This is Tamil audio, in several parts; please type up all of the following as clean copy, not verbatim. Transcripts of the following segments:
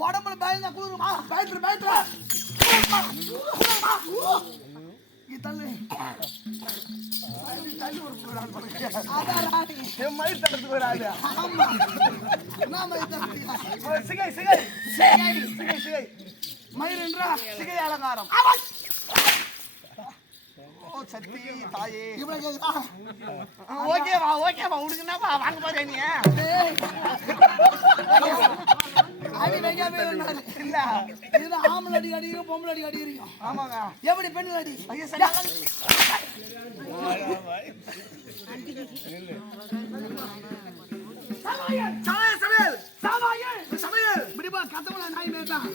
உடம்புல பயந்தா குளிருமா? பயத்துல தள்ளு தள்ளி ஒரு மயில் தள்ளத்துக்கு வராது. சிகை சிகை சிகை சிகை சிகை மயில் என்றா சிகை அலங்காரம். ஓ சக்தி தாயே ஓகேவா ஓகேவா உனக்குன்னாப்பா வாங்க பாரு நீ அடி வைக்காம இல்ல இது ஆம்பளை அடி அடிக்கிறோம் பொம்பளை அடி அடிக்கிறோம். ஆமாங்க எப்படி பெண்கள் அடி கத்தவள நாய் மேட்டான்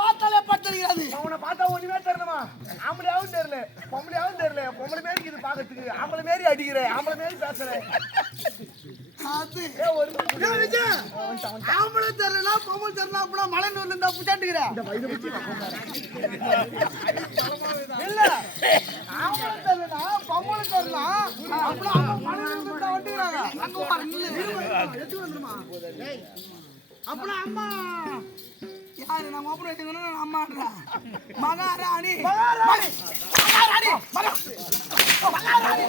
பார்த்தாலே பட்டுகிறது. அவனை பார்த்தா ஒண்ணுமே தெரியலமா? ஆம்பளையாவும் தெரியல பொம்பளையாவும் தெரியல. பொம்பளை மாரி இது பாக்கிறதுக்கு ஆம்பளை மாரி அடிக்கிற ஆம்பளை மாரி பேசுற ஆம்பளை தெரியல பொம்பளை தெரியல அப்படின்னா மலைநூர்ல இருந்தா புச்சாட்டுக்கிற இல்ல ஆம்பளை தெரியலனா பொம்பளை தெரியலாம் அப்படின்னா மலைநூர்ல இருந்தா வண்டிக்கிறாங்க. எட்டு வந்துருமா அப்படின்னா அம்மா யாரு நம்ம அப்புறம் வச்சுக்கணும் அம்மான்றா மகாராணி மகாராணி மகாராணி மகாராணி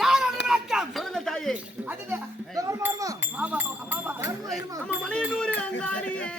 யாரோட விளக்கம் சொல்லுங்க தாயே. அதுதான் மலையனூர் அங்காடியே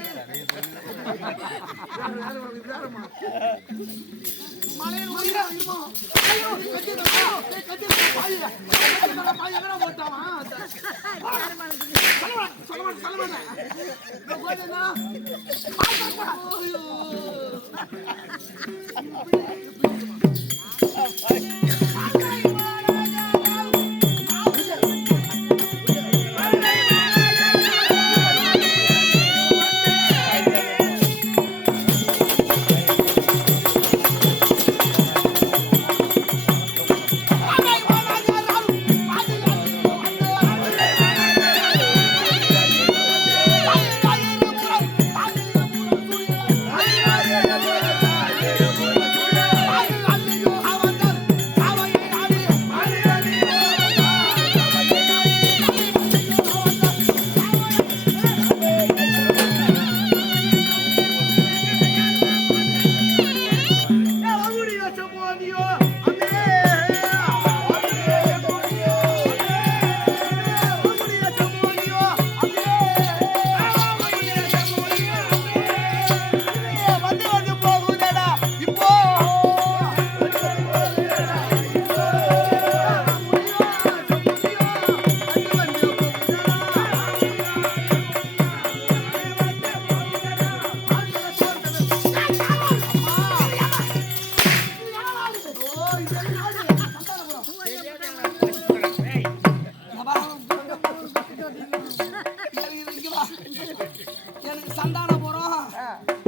எனக்கு சந்தானபுரம்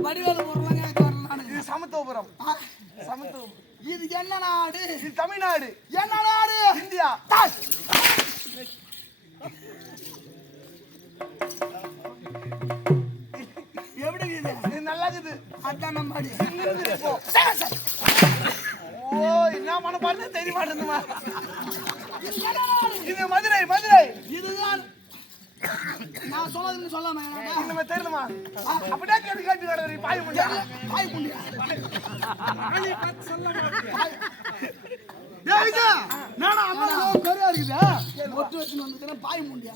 வடிவேலுபுரம் இது சமத்துவபுரம் சமத்துவம். இது என்ன நாடு? இது தமிழ்நாடு. என்ன நாடு? இந்தியா. எப்படி இது? நல்லா இருக்குது. அதான் நம்மாடி ஓ என்ன பண்ண பாருங்க தெரிய மாட்டேங்குதுமா. இது மதுரை மதுரை. இதுதான் நான் சொன்னதுன்னு சொல்லாம நம்ம தெரியணுமா? அப்படியே கேட்டு கேட்டு வர பாய் முண்டியா பாய் முண்டியா நீ பார்த்து சொல்லமா ஏய்ங்க நானா அம்மா கரியா இருக்குதா ஒட்டு வச்சு வந்துட்டேன் பாய் முண்டியா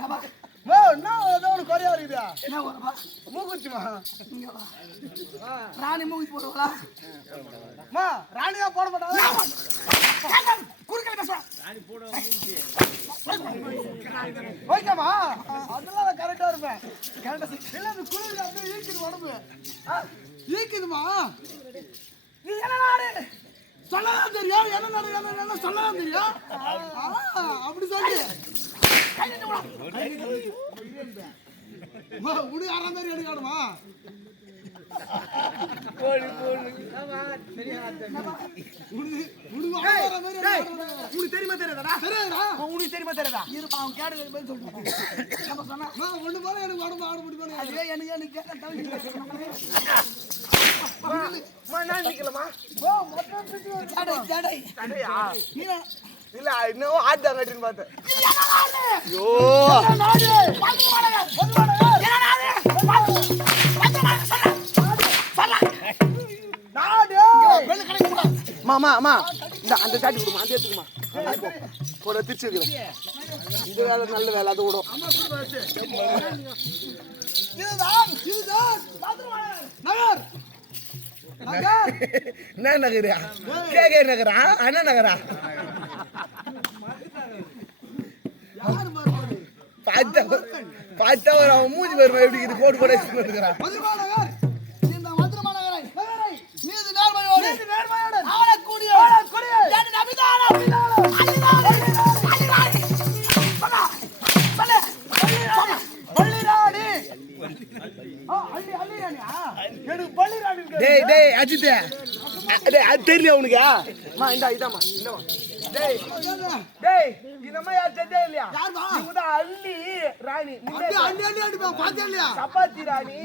நபா ஓ நான் ஏதோ ஒரு கரியா இருக்குதா என்ன வரப்பா மூக்குச்சுமா இங்க வா ராணி மூக்கு போடுவா மா ராணியா போட மாட்டாங்க குறுக்கல பேசுவா ஓகேமா அதெல்லாம் கரெக்டா இருப்பேன் கரெக்டா இல்ல அந்த குளிர் அப்படியே ஈக்குது உடம்பு ஈக்குதுமா நீ என்ன நாடு சொல்லலாம் தெரியும் என்ன நாடு என்ன சொல்லலாம் தெரியும் அப்படி சொல்லி உனக்கு அரை மாதிரி எடுக்காடுமா உனக்கு தெரியுமா தெரியாதா உனக்கு தெரியுமா தெரியாதா இருப்பா அவன் கேட்டு சொல்றான் ஒண்ணு போல எனக்கு உடம்பு ஆட முடியும் அதே எனக்கு இல்ல இன்னும் ஆட்டம் கட்டின்னு பார்த்தேன் மாமா அம்மா இந்த அந்த சாட்டி விடுமா அந்த எடுத்துக்குமா போட திருச்சி இருக்கிறேன் இந்த வேலை நல்ல வேலை அது விடும் என்ன நகரா கே நகரா அண்ணா நகரா பார்த்தா ஒரு அவன் மூஞ்சி வருமா எப்படி இது கோடு போட இருக்கிறான் அஜித் அது தெரியல உனக்கு இதாமா இந்தமா யார் தெரிஞ்சே இல்லையா அள்ளி ராணி சப்பாத்தி ராணி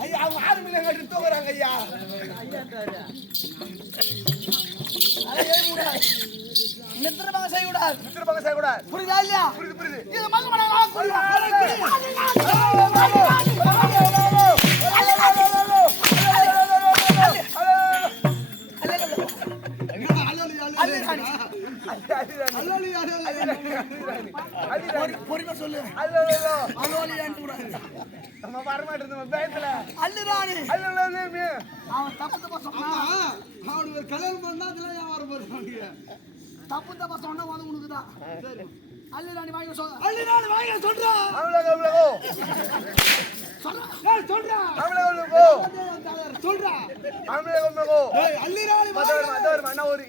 ஐயா அவங்க 6 மில்லியன் கட்டி தூக்குறாங்க ஐயா நித்திரமாக செய்யக்கூடாது புரியுதா இல்லையா புரியுது இது பொறுமை சொல்லு நம்ம வரமாட்டோம் பேசல அவன் தப்பு சொன்னா அவனுக்கு கல்யாணம் பண்ணா அதெல்லாம் வர போறாங்க தப்பு தப்பா சொன்னா வந்து உனக்குதான் அள்ளிராணி வாங்கி சொல்றா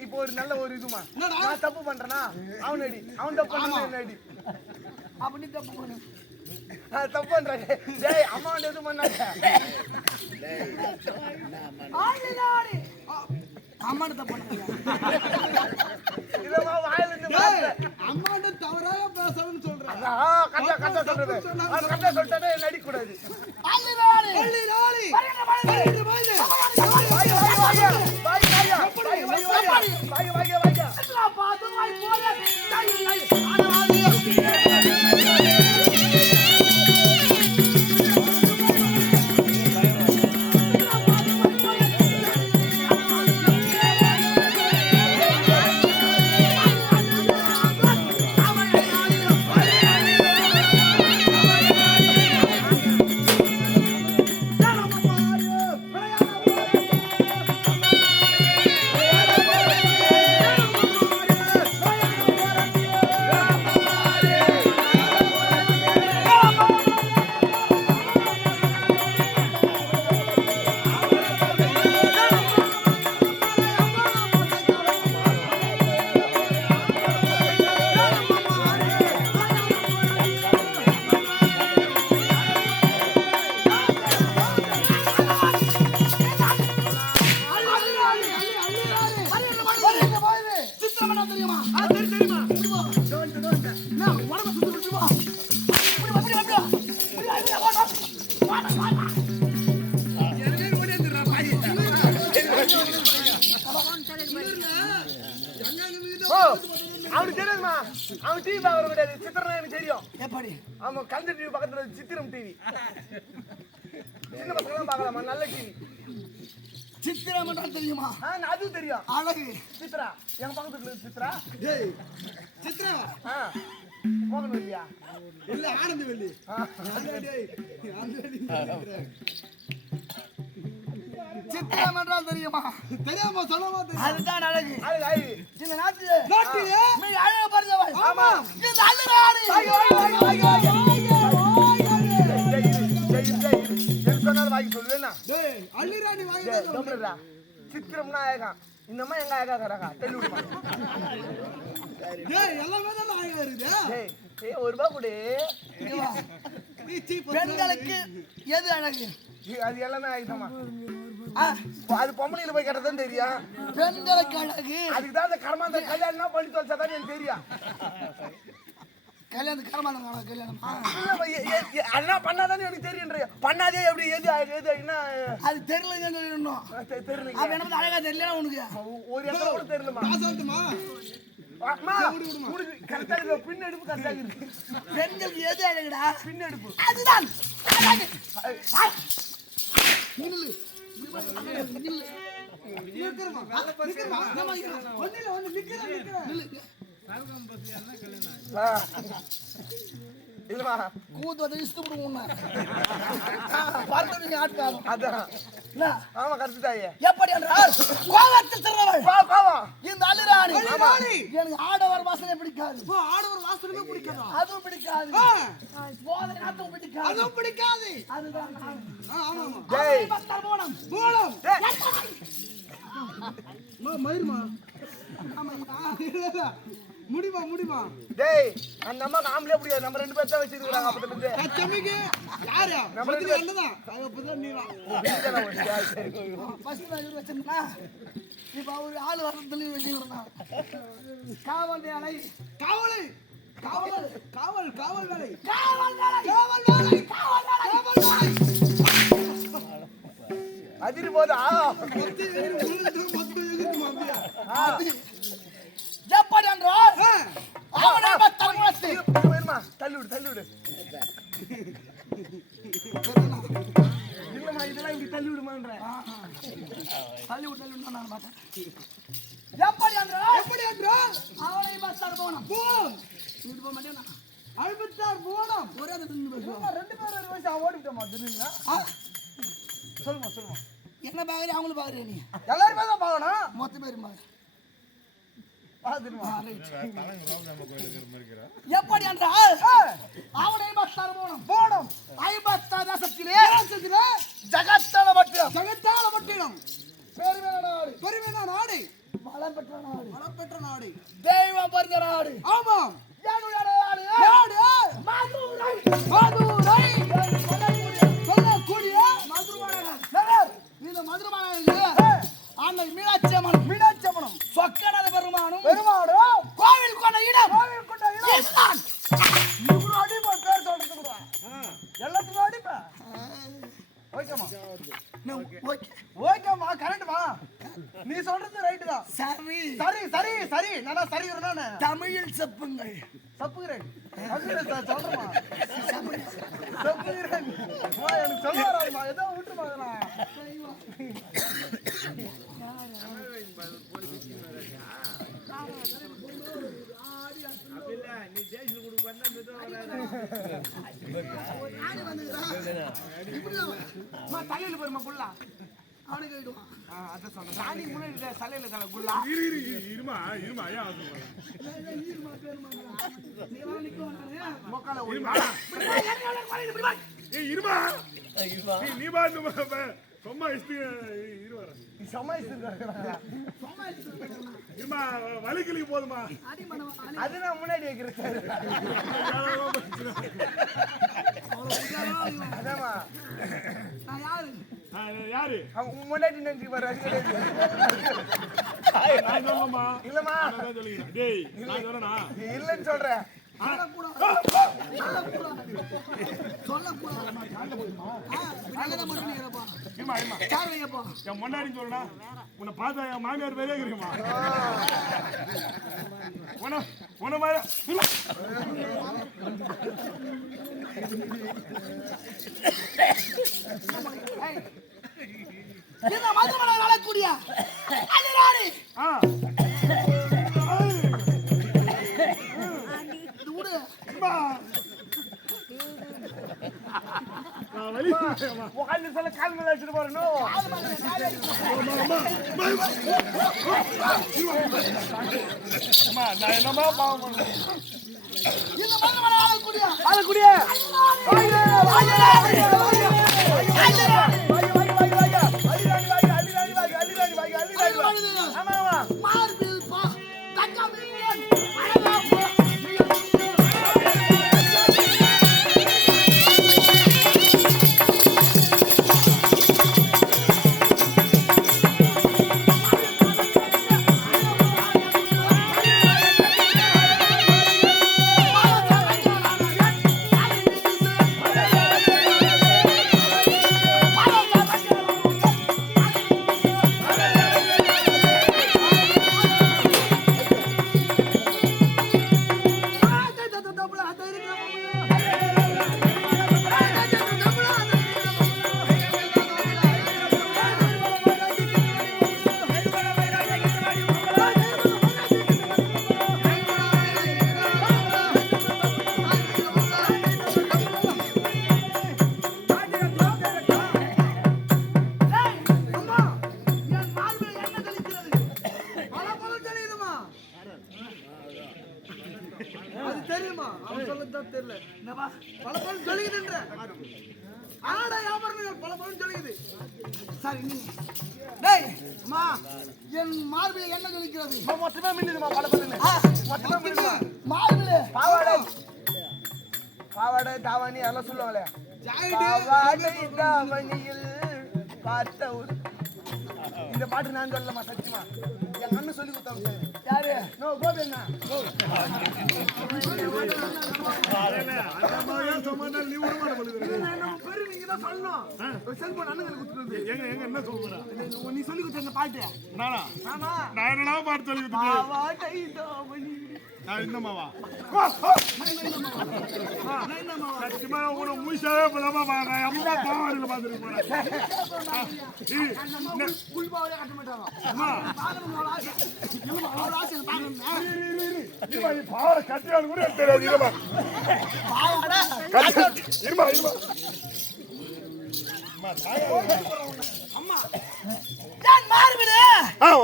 இப்போ ஒரு நல்ல ஒரு இதுமா நான் தப்பு பண்றேனா அவன் அடி அவன் தப்பு பண்ண அடி அப்படி தப்பு பண்ணு தப்பு பண்றாங்க டேய் அம்மா வந்து எதுவும் பண்ணாங்க அம்மாட்ட தப்பு பண்ணாங்க இதமா வாயில இருந்து அம்மாட்ட தவறாக பேசணும்னு சொல்றேன் கரெக்டா சொல்றது கரெக்டா சொல்லிட்டே நடி கூடாது அள்ளிராணி அவனுக்கு தெரியாதுமா, அவன் டிவி பார்க்கறது கிடையாது, சித்திரம் எனக்கு தெரியும். எப்படி? அவன் கந்த டிவி பக்கத்துல சித்திரம் டிவி, சின்ன பசங்க பார்க்கலாமா, நல்ல டிவி. சித்திரம் என்றால் தெரியுமா? அதுவும் தெரியும். அழகு சித்ரா என் பக்கத்துல சித்ரா. சித்ரா மோகன் வெள்ளியா இல்ல ஆனந்த வெள்ளி. சித்திரம் என்றால் தெரியுமா? தெரியாம சொல்லமா? அதுதான் அழகு. அழகு இந்த நாட்டிலே நீ அழகு பறிச்சவள். ஆமா இந்த அழகாடி வாங்கி சொல்லுவேன்னா அள்ளிராணி வாங்கி சித்திரம்னா அழகா. இன்னமா எங்க அழகா கராங்க தெளி விடுமா? எல்லாமே தான் அழகா இருக்குது. ஒரு ரூபா கொடு. பெண்களுக்கு எது அழகு? அது எல்லாமே ஆயுதமா. அது பொம்பளையில போய் கேட்டதான் தெரியும். பெண்களுக்கு அழகு அதுக்குதான் அந்த கர்மாந்த கல்யாணம் பண்ணி தொலைச்சாதான் எனக்கு தெரியும். கல்யாணம் கர்மாந்தம் கல்யாணம் அதெல்லாம் பண்ணாதானே எனக்கு தெரியும். பண்ணாதே எப்படி எது எது என்ன அது தெரியலன்னு சொல்லணும். தெரியல அப்ப என்ன அழகா தெரியல உனக்கு? ஒரு இடத்துல கூட தெரியலமா. நான் சொல்லட்டுமா? பின்னெடுப்பு கரெக்டா இருக்கு. பெண்களுக்கு எது அழகுடா? பின்னெடுப்பு. அதுதான் கூத்து இஷ்ட ஆமா கரெக்டாயே. எப்படி என்றால் கோவத்தில் சிறவள் இந்த அலிராணி எனக்கு ஆடவர் வாசனை பிடிக்காது. ஆடவர் வாசனை பிடிக்காது. அதுவும் பிடிக்காது. போதை நாத்தம் பிடிக்காது. அதுவும் பிடிக்காது. அதுதான் போனம் போனம் மயிர்மா முடிமா முடிமா. டேய் அந்த அம்மா ஆம்பளே முடியாது. நம்ம ரெண்டு பேர் தான் வச்சிருக்காங்க. அப்பத்துல இருந்து கச்சமிக்கு யாரு நம்ம ரெண்டு பேர் என்னதான் அப்பதான் நீ ஃபர்ஸ்ட் நான் வச்சிருந்தா இப்ப ஒரு ஆள் வரதுல வெட்டிங்கறனா காவல் அலை காவலை காவல் காவல் காவல் வேலை காவல் வேலை காவல் வேலை காவல் வேலை காவல் வேலை அதிரி போதா மொத்த எகிரி மொத்த எகிரி மாம்பியா எப்படி என்றால் அவனை பத்தமுனத்து வேணுமா தள்ளி விடு தள்ளி விடு. இல்லம்மா இதெல்லாம் இப்படி தள்ளி விடுமான்றேன். தள்ளி விட்டு நான் பார்த்தேன். எப்படி என்றால் அவனை பத்தார் போனோம் போன் இது போக மாட்டேனா அழுபத்தார் போனோம் ஒரே ரெண்டு பேர் ஒரு வயசு ஓடிட்டோமா தெரியுங்களா? சொல்லுமா சொல்லுமா. என்ன பாக்குறீங்க? அவங்களும் பாக்குறீங்க. நீ எல்லாருமே தான் பார்க்கணும். மொத்த பேரும் பாரு. எப்படி என்றால் அவனை பத்தார் போனோம் போனோம் 50 தேசத்திலே ஜகத்தால பட்டினம் பெருமையான நாடு வளம் பெற்ற நாடு தெய்வம் பறிந்த நாடு. ஆமாம் சொல்லக்கூடிய மீனாட்சி அம்மனும் சொக்கநாத பெருமானும் கோவில் கொண்ட இடம் எல்லாத்துக்கும் அடிப்பா. ஓகேமா ஓகேமா கரெக்டுமா. நீ சொல்றது ரைட்டு தான். சரி சரி சரி சரி நல்லா சரி நானு தமிழில் செப்புங்கள். சப்புகிறேன் சொல்றமா சப்புகிறேன். எனக்கு சொல்ல வராதுமா ஏதோ விட்டுருமா. நீ ஜெயிச்சு தலையில போயிருமா புள்ளா அவனுக்கு ஆயிடுவான். அதான் சொல்றேன். ராணி முன்னாடி தலையில தலை குள்ளா இருமா இருமா மொக்கால இருமா நீ பாத்து சும்மா இருமா வலிக்கலி போதுமா. அதுதான் முன்னாடி வைக்கிறேன். அதாமா யாரு முன்னாடி நினைச்சு பாரு. இல்லமா இல்லன்னு சொல்றேன். சொல்ல இருமா என் முன்னாடி சொல்லுடா உன்னை பார்த்தா என் மாமியார் பேரே இருக்குமா உன மாதிரி இந்த மதுமலை நடக்கூடிய என்னமா பாவம் இந்த மதுமலை நடக்கூடிய என் மார்பில் என்ன சொல்லிக்கிறது மொத்தமே மின்னுதுமா பாவாடை தாவணி அதெல்லாம் சொல்லுவாங்களே பாவாடை தாவணியில் பார்த்த ஒரு இந்த பாட்டு நான் சொல்லலாமா சத்தியமா என் அண்ணன் சொல்லி கொடுத்தாங்க யாரு நோ கோபி அண்ணா செல்போன் அண்ணன் கொடுத்துட்டு எங்க என்ன சொல்றா நீ சொல்லி கொடுத்த பாட்டு நானா நான் என்னடா பாட்டு சொல்லி கொடுத்தேன் என்னமாவா சத்தியமா உன முயசாவே போலாமா நான் அம்மா பாவாடில பாத்துட்டு போறேன் பாவாடை கட்டியால் கூட தெரியாது இருமா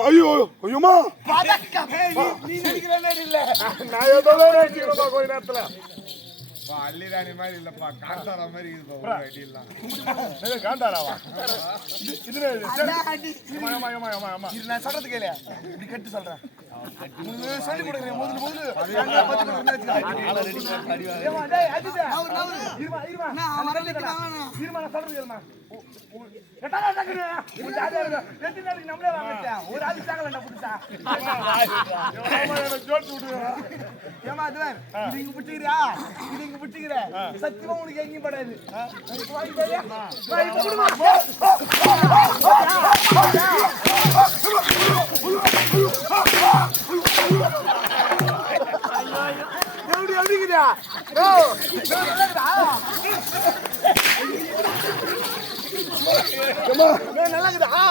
ஐயோ ஐயோமா நீ நினைக்கிறே இல்ல நான் ஏதோ நினைக்கிறேன் கொஞ்ச நேரத்துல அள்ளிராணி மாதிரி இல்லப்பா காண்டாரா மாதிரி இருக்குப்பா அடி எல்லாம் காண்டாராவா இதுல நான் சொல்றது கேளு இப்படி கட்டு சொல்றேன் சொல்லி கொடுக்குறேன் முதல்ல ஒரு ஆள் சாகல புதுசா ஏமா அது இது இங்க பிடிச்சிக்கிறியா இது இங்க பிடிச்சிக்கிற சத்தியமா உனக்கு எங்கேயும் படாது எப்படி எப்படிக்குதா நல்லா இருக்குதா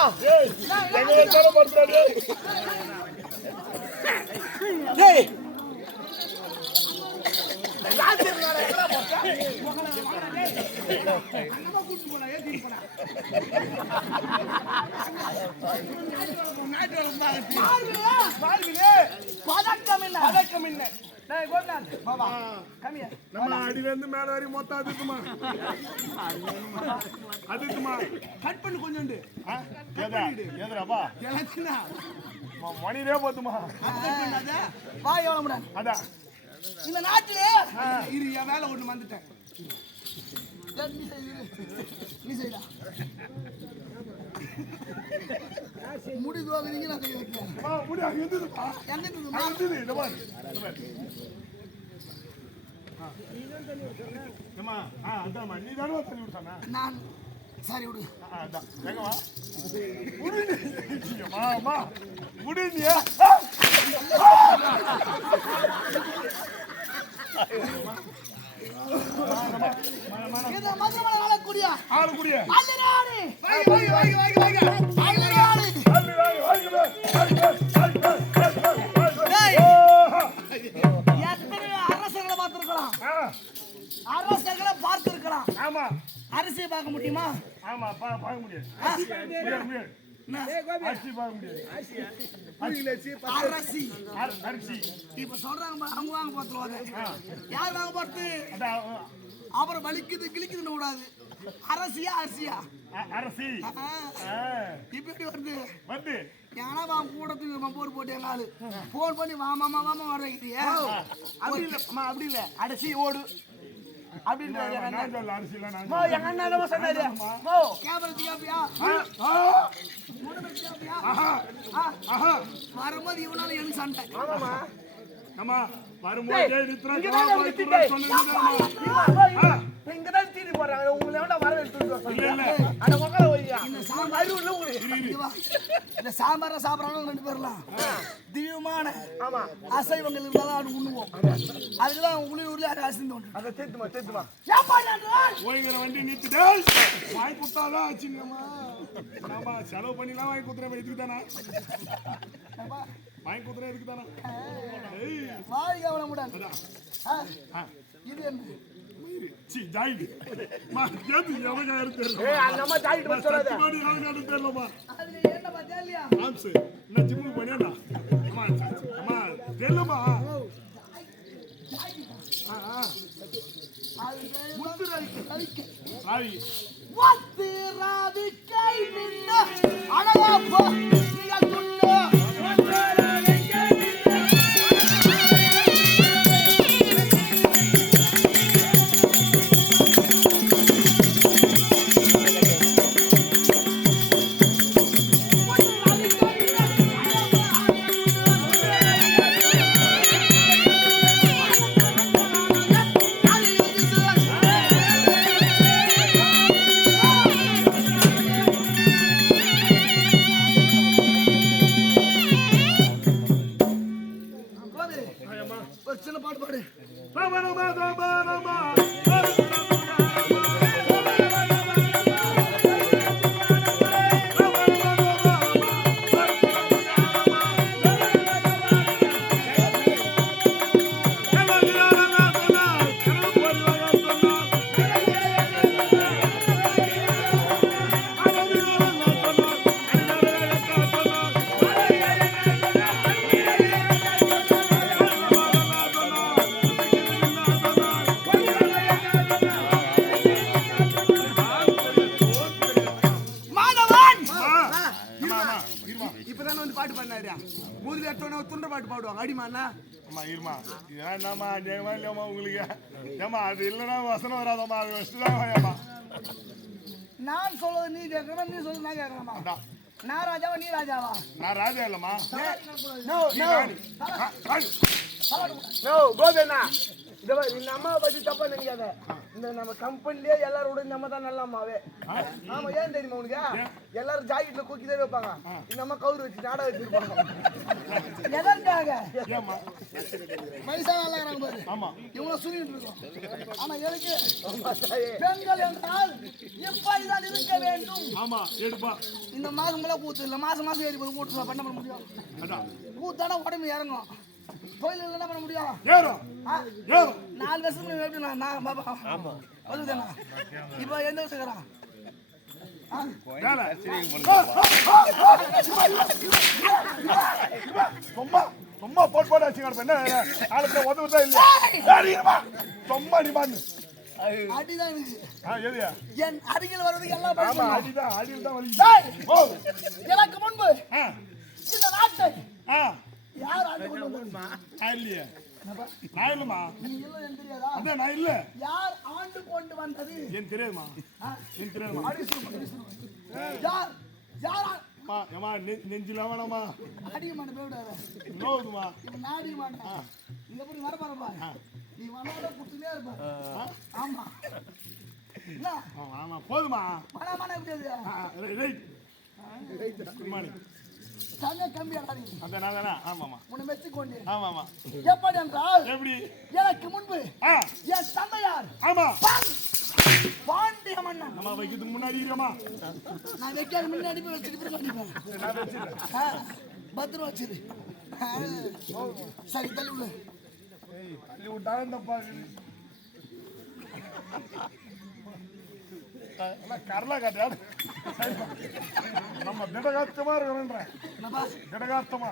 நம்ம அடியில இருந்து மேல வரையும் மொத்தம் அதுக்குமா கட் பண்ணு கொஞ்சம் எதுராப்பா மணிரே போதுமா வா எவ்வளவு முடா அதான் இந்த நாட்டிலே இரு என் வேலை ஒண்ணு வந்துட்டேன் நீ செய்டா முடி துவாக்குறீங்க நான் கை வைக்கிறேன் முடி அங்க இருந்துதுப்பா எங்க இருந்துது இந்த மாதிரி ஏம்மா அதாம்மா நீ தானே தள்ளி விட்டானா நான் சரி விடு அதான் எங்கம்மா மாமா முடிஞ்சியா இந்த மதுரமலை ஆளக்கூடிய ஆளுக்குடிய அல்லிராணி எத்தனை அரசர்களை பார்த்திருக்கலாம் அரசர்களை பார்த்திருக்கலாம் ஆமா அரசியை பார்க்க முடியுமா ஆமா பார்க்க முடியாது முடியாது அரிசி பார்க்க முடியாது அரசி அரிசி இப்ப சொல்றாங்க அவங்க வாங்க பார்த்துருவாங்க யார் வாங்க பார்த்து அப்புறம் வலிக்குது கிளிக்குதுன்னு விடாது அரசியா அரிசியா அரசி இப்ப எப்படி வருது வந்து ஏன்னா வாங்க கூடத்துக்கு போர் போட்டு எங்க ஆளு போன் பண்ணி வாமா வர்றீங்க அப்படி இல்ல அப்படி இல்ல அரிசி ஓடு அப்படின்றாரு எங்க அண்ணன் சொன்னாரு வரும்போது இவனால எனக்கு சண்டை ஆமா வரும்போது இங்கதான் தீனி போடுறாங்க உங்களை எவ்வளவு வரவேற்று அந்த மக்களை வையா இந்த சாம்பார சாப்பிடறாங்க ரெண்டு பேர்லாம் திவ்யமான அசைவங்கள் இருந்தாலும் அது உண்ணுவோம் அதுக்குதான் உள்ளூர்ல அசைந்து அதை தேத்துமா ஓய்கிற வண்டி நிறுத்திட்டு வாங்கி கொடுத்தாதான் ஆச்சுங்கம்மா ஆமா செலவு பண்ணிலாம் வாங்கி கொடுத்துறேன் இதுக்கு தானே வாங்கி கொடுத்துறேன் இதுக்கு தானே வாய் கவனம் கூடாது இது என்ன சி ஜாயிடு மா கேது எவங்க தெரியல நம்ம ஜாயிடு வந்து சொல்லாத மாடி எவங்க தெரியலமா அதுல என்ன பார்த்தா இல்லையா ஆம்ஸ் நான் ஜிம்மு பண்ணேனா அம்மா தெரியலமா ராவி வாத்து ராவி கை நின்ன அழகா போ நீங்க துண்டு ஒரு சின்ன பாட்டு பாடு இப்பதான் வந்து பாட்டு பண்ணாரு முதல்ல எடுத்தோட துண்ட பாட்டு பாடுவாங்க அடிமாண்ணா அம்மா இருமா என்னம்மா அநியாயமா இல்லையாம்மா உங்களுக்கு ஏம்மா அது இல்லைன்னா வசனம் வராதம்மா அது வச்சுதான் ஏம்மா நான் சொல்றது நீ கேட்கணும் நீ சொல்றது நான் கேட்கணுமா நான் ராஜாவா நீ ராஜாவா நான் ராஜா இல்லம்மா நோ கோதண்ணா இந்த அம்மாவை பத்தி தப்பா நினைக்காத இந்த நம்ம கம்பெனிலேயே எல்லாரோட இந்த அம்மா தான் நல்ல அம்மாவே ஆமா ஏன் தெரியுமா உனக்கு எல்லாரும் ஜாக்கெட்ல கொக்கி தான் வைப்பாங்க இந்த அம்மா கவுரு வச்சு நாடா வச்சிருப்பாங்க எதற்காக ஏம்மா வயசாக இருக்கிறாங்க பாரு ஆமா இவங்க சுரிட்டு இருக்கோம் ஆனா எதுக்கு பெண்கள் என்றால் இப்படிதான் இருக்க வேண்டும் ஆமா எடுப்பா இந்த மாசம் மேல கூத்து இல்ல மாசம் ஏறி போய் கூட்டு பண்ண முடியும் அதான் கூத்தாட உடம்பு இறங்கும் கோயில் என்ன பண்ண முடியும் ஏறும் ஏறும் 4 வருஷம் எப்படி நான் பாபா ஆமா அதுதானா இப்போ எந்த வருஷம் சும்மா போட்டு வச்சுக்கணும் என்ன நாளைக்கு உதவுதா இல்லையா சும்மா நீ பாரு அடிதான் எனக்கு என் அருகில் வருவதுக்கு எல்லாம் ஆமா அடிதான் அடியில் தான் வலிக்குது எனக்கு முன்பு இந்த நாட்டை யார் ஆண்டு கொண்டு வந்தாங்க இல்லையே நான் இல்லம்மா நீ இல்ல எனக்கு தெரியாதா அதான் நான் இல்ல யார் ஆண்டு கொண்டு வந்தது எனக்கு தெரியாதுமா எனக்கு தெரியாதுமா யார் யார் ஏமா நெஞ்சில வேணாமா அடிக்க மாட்டேன் போய் விடாத நோவுதுமா இவன் நாடிக்க மாட்டேன் இங்க போய் வர பாருப்பா நீ வனால புட்டுனே இருப்ப. ஆமா. என்ன? ஆமா போதுமா? மன எப்படி ரைட். Good morning. தங்க கம்மியாடா நீ. அந்த நான் தானே? ஆமாமா. உன்னை மெச்சிக்கொண்டே. ஆமாமா. எப்படி என்றால் எப்படி? எனக்கு முன்பு என் தந்தையார் ஆமா பாண்டிய மன்னன். நம்ம வைக்கிறதுக்கு முன்னாடி இருக்கமா? நான் வைக்காத முன்னாடி போய் வச்சுட்டு போய் கண்டிப்பேன். நான் வச்சிருக்கேன். பத்திரம் வச்சிரு. சரி தள்ளி விடு. தள்ளி விட்டாலும் தப்பா கரலா காட்டியா? நம்ம திடகாத்தமா இருக்கணும்ன்றேன். திடகாத்தமா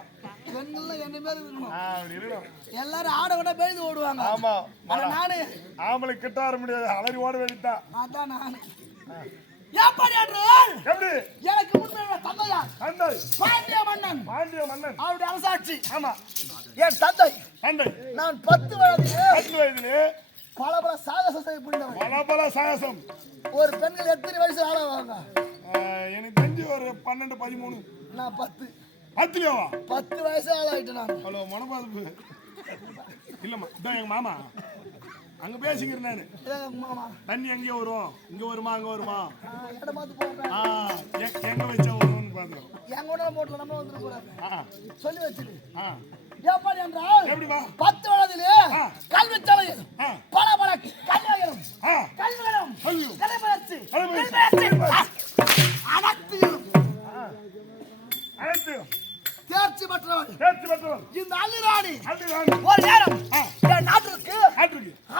பெண்கள்லாம் என்ன மாதிரி இருக்கணும். அப்படி இருக்கணும். எல்லாரும் ஆட விட பேழ்ந்து ஓடுவாங்க. ஆமா நானு ஆம்பளை கிட்ட வர முடியாது, அலறி ஓட வேண்டியதா. அதான் நானு. எப்படி என்றால் எப்படி? எனக்கு முன்பு தந்தையார் தந்தை பாண்டிய மன்னன். பாண்டிய மன்னன் அவருடைய அரசாட்சி. ஆமா. என் தந்தை தந்தை நான் 10 வயதிலே 10 வயதிலே பல பல சாகசம் செய்ய புரிந்தவன். பல பல சாகசம். ஒரு பெண்கள் எத்தனை வயசு ஆளாவாங்க? எனக்கு தெரிஞ்சு ஒரு 12 13. நான் 10. 10லவா? 10 வயசு ஆளாயிட்டேன் நான். ஹலோ மனபாது இல்லம்மா, இதான் எங்க மாமா அங்க பேசிக்கிறேன் நானு. மாமா தண்ணி எங்கேயோ வரும், இங்க வருமா அங்க வருமா? இடம் பார்த்து போங்க. எங்க வச்சா வரும்னு பாத்துறோம். என் கூட போட்டல நம்ம வந்துட்டு போறாங்க. சொல்லி வச்சிரு. எப்படி என்றால் எப்படிமா? 10 வயதிலே கல்வி சாலையில் பல பல கல்விகளும் கலைப்பயிற்சி அனைத்து தேர்ச்சி பெற்றவன். இந்த அள்ளிராணி அள்ளிராணி ஒரு நேரம் என் நாட்டிற்கு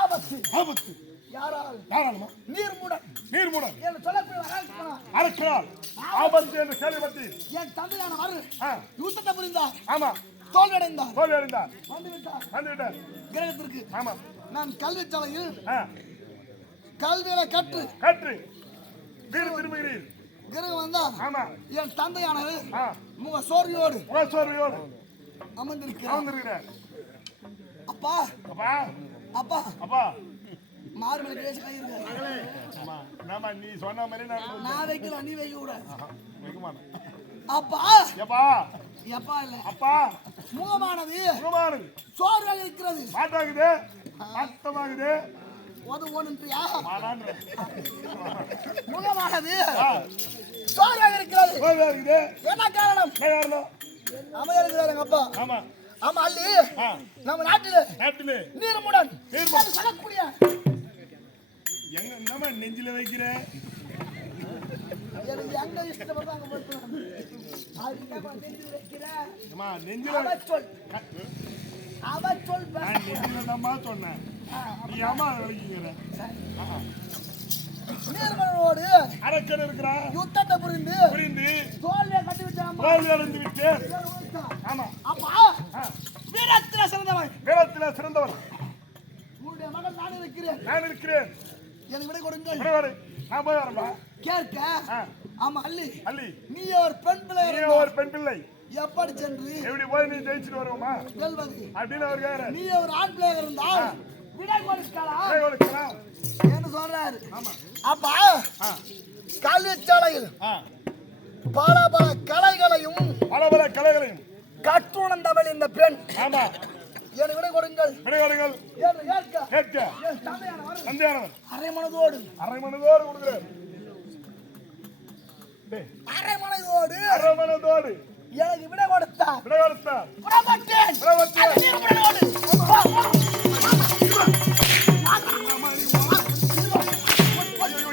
ஆபத்து. ஆபத்து யாரால்? யாராலுமா? நீர்முடன் என்று சொல்லக்கூடிய அரசனால் ஆபத்து என்று கேள்விப்பட்டு என் தந்தையானவர் யுத்தத்தை புரிந்தார். ஆமா. தோல்வியடைந்தார். வந்துவிட்டார் கிரகத்திற்கு. ஆமா. நான் கல்வி சாலையில் கல்வியில கற்று வீடு திரும்புகிறீர். கிரகம் வந்தா ஆமா. என் தந்தையானவர் முக சோர்வியோடு அமர்ந்திருக்கிறார். அப்பா அப்பா அப்பா அப்பா மார்மலை பேச கையிருக்காரு. ஆமா நீ சொன்ன மாதிரி நான் வைக்கலாம், நீ வைக்க கூடாது. வைக்க மாட்டேன். அப்பா எப்பா எப்பா இல்ல அப்பா முகமானது சோர்வாக இருக்கிறது. மாட்டாகுது அர்த்தமாகுது. ஒன்றியா மாடான்ற முகமானது சோர்வாக இருக்கிறது. என்ன காரணம்? அமைதியா இருக்கிறாரு எங்க அப்பா. ஆமா ஆமா அள்ளி நம்ம நாட்டில நீர்முடன் சொல்லக்கூடிய எங்க நம்ம நெஞ்சில வைக்கிற எனக்கு எங்க இஷ்டப்பட்டு அங்க போட்டுறாங்க. நெஞ்சில வைக்கிற நெஞ்சில அவ சொல் நான் நெஞ்சில தான் சொன்னேன். நீ அம்மா வைக்கிற நீர்மலோடு அரக்கன் இருக்கிறா. யுத்தத்தை புரிந்து தோல்வியை கட்டி விட்டான். தோல்வி அடைந்து விட்டு ஆமா. அப்பா வீரத்தில சிறந்தவன் உன்னுடைய மகன் நான் இருக்கிறேன். எனக்கு விடை கொடுங்கள். நான் போய் வரேன்பா. கேட்க ஆமா அள்ளி நீ ஒரு பெண் பிள்ளை எப்படி சென்று எப்படி போய் நீ ஜெயிச்சுட்டு வருவோமா செல்வது அப்படின்னு அவர் கேக்குற. நீ ஒரு ஆண் பிள்ளையாக இருந்தால் விடை கொடுக்கலாம் என்ன சொல்றாரு. அப்பா கல்வி சாலையில் பல பல கலைகளையும் கற்றுணர்ந்தவள் இந்த பெண். ஆமா எனக்கு விடை கொடுங்கள். தந்தையானவர் அரை மனதோடு கொடுக்கிறார். அரை மனதோடு எனக்கு விடை கொடுத்தார்.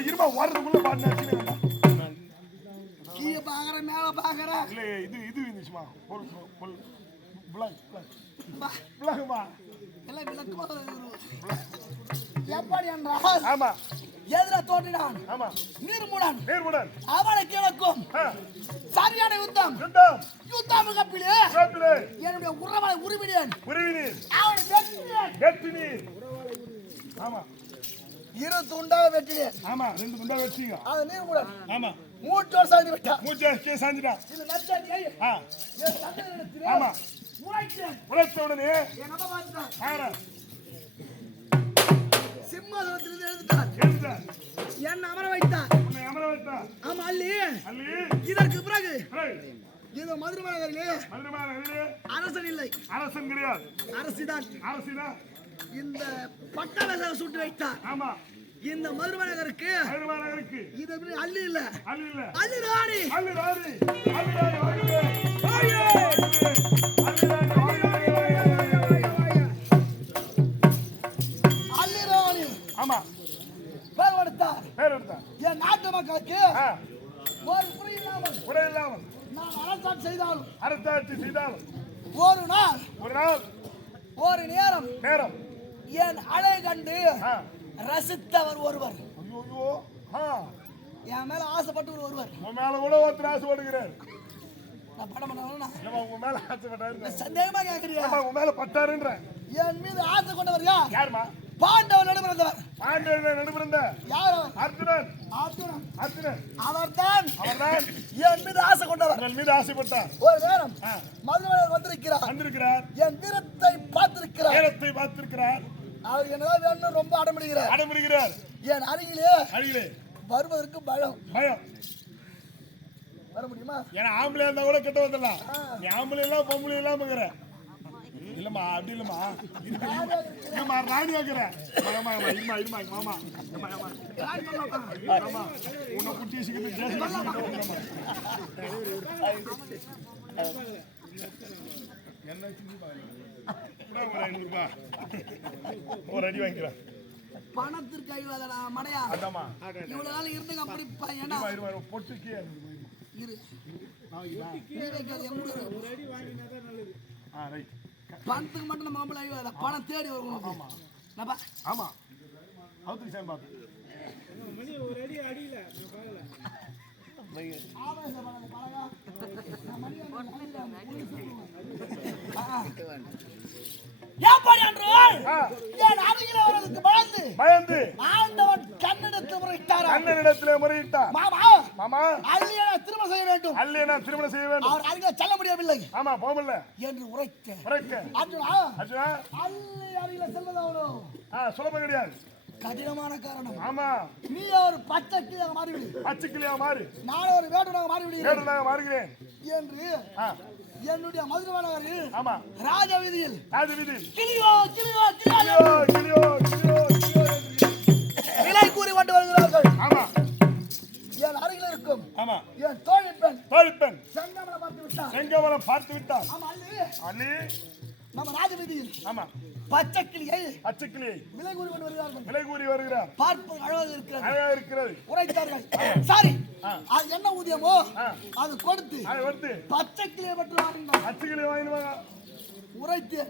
இருமா வரதுக்குள்ள பாட்டு கீழே பாக்குற மேல பாக்குற இல்ல இது இருந்துச்சுமா எப்படி என்றால் ஆமா எதிர தோன்றினான் நீர்முடன் அவனை கிழக்கும் சரியான யுத்தம் கப்பிலே என்னுடைய உறவனை உருவினேன் அவனை வெற்றினேன். ஆமா இரு துண்டாக வெற்றினேன். ஆமா 2 துண்டா வெற்றிங்க. அது நீர்முடன் ஆமா மூச்சோடு சாய்ந்து விட்டான். மூச்சே சாய்ந்துட்டான். இந்த நச்சாட்டியை ஆமா உழைத்த உடனே என் அப்பா பார்த்துட்டான். ஆற சிம்மாசனத்திலிருந்து எழுந்துட்டான். என்ன அமர வைத்தான். ஆமா அள்ளி இதற்கு பிறகு இது மதுரை மாநகரிலே அரசன் இல்லை. அரசன் கிடையாது. அரசிதான். இந்த பட்டாள சுட்டு வைத்தார். ஆமா இந்த மருமகனுக்கு மருமகனுக்கு இது எப்படி அள்ளி இல்ல அள்ளி இல்ல அள்ளி ராணி அள்ளி ராணி அள்ளி ராணி வாங்க வாங்க அள்ளி ராணி அள்ளி ராணி ஆமா பேர் கொடுத்தார். என் நாட்டு மக்களுக்கு ஒரு குறை இல்லாமல் நான் அரசாட்சி செய்தாலும் ஒரு நாள் ஒரு நேரம் என் அழகை கண்டு ரசித்தவர் ஒருவர், என் மேல ஆசைப்பட்டு ஒருவர், உன் மேல கூட ஒருத்தர் ஆசைப்படுகிறார். நான் படம் பண்ண உன் மேல ஆசைப்பட்டாரு, சந்தேகமா கேக்குறியா? உன் மேல பட்டாருன்ற என் மீது ஆசை கொண்டவர் யாருமா? பாண்டவர் நடுபிறந்தவர். பாண்டவர் நடுபிறந்த யார் அவர்? அர்ஜுனன். அவர்தான் என் மீது ஆசை கொண்டவர். என் மீது ஆசைப்பட்டார். ஒரு நேரம் மதுரையில் வந்திருக்கிறார். என் வீரத்தை பார்த்திருக்கிறார். அவர் என்னதான் வேணும் ரொம்ப அடம்பிடுகிறார். என் அருகிலே வருவதற்கு பயம். வர முடியுமா? ஏன்னா ஆம்பளை இருந்தா கூட கிட்ட வந்துடலாம். நீ ஆம்பளை எல்லாம் பொம்பளை எல்லாம் இருக்கிற இல்லம்மா, அப்படி இல்லம்மா ராணி வைக்கிற மாமா உன்னை குட்டி ஒரு அடி வாங்கிக்கிறேன். பணத்திற்கு அழிவாதடா மடையா. இவ்வளவு நாள் இருந்துங்க அப்படி பொட்டுக்கு இரு பணத்துக்கு மட்டும் நம்ம மாம்பழம் அழிவாத, பணம் தேடி வரும். ஆமா அவத்துக்கு சேம் பாத்து ஒரு அடி அடியில பயந்து ஆண்டவன் கண்ணிடத்திலே முறையிட்டார். மாமா அல்லியனா திருமணம் செய்ய வேண்டும். அவர் அருகே செல்ல முடியவில்லை. ஆமா போகல என்று உரைக்க அர்ஜுனா அல்லி அருகில செல்வதாவோ சுலபம் கிடையாது, கடினமான காரணம். ஆமா நீ ஒரு பச்சை கிளியாக மாறி நான் ஒரு வேடுனாக மாறுகிறேன் என்று என்னுடைய மதுரை மாநகரில் ஆமா ராஜ வீதியில் கிளியோ விலை கூறி கொண்டு வருகிறார்கள். ஆமா என் அருகில் இருக்கும் ஆமா என் தோழி பெண் செங்கமலம் பார்த்து விட்டார். ஆமா அள்ளி நம்ம ராஜ வீதியில் ஆமா பச்சை கிளியை விலை கூறி வருகிறார். பார்ப்பது அழகாக இருக்கிறது உரைத்தார்கள். சாரி, அது என்ன ஊதியமோ அது கொடுத்து பச்சை கிளியை பெற்று வாங்கினாங்க. உரைத்து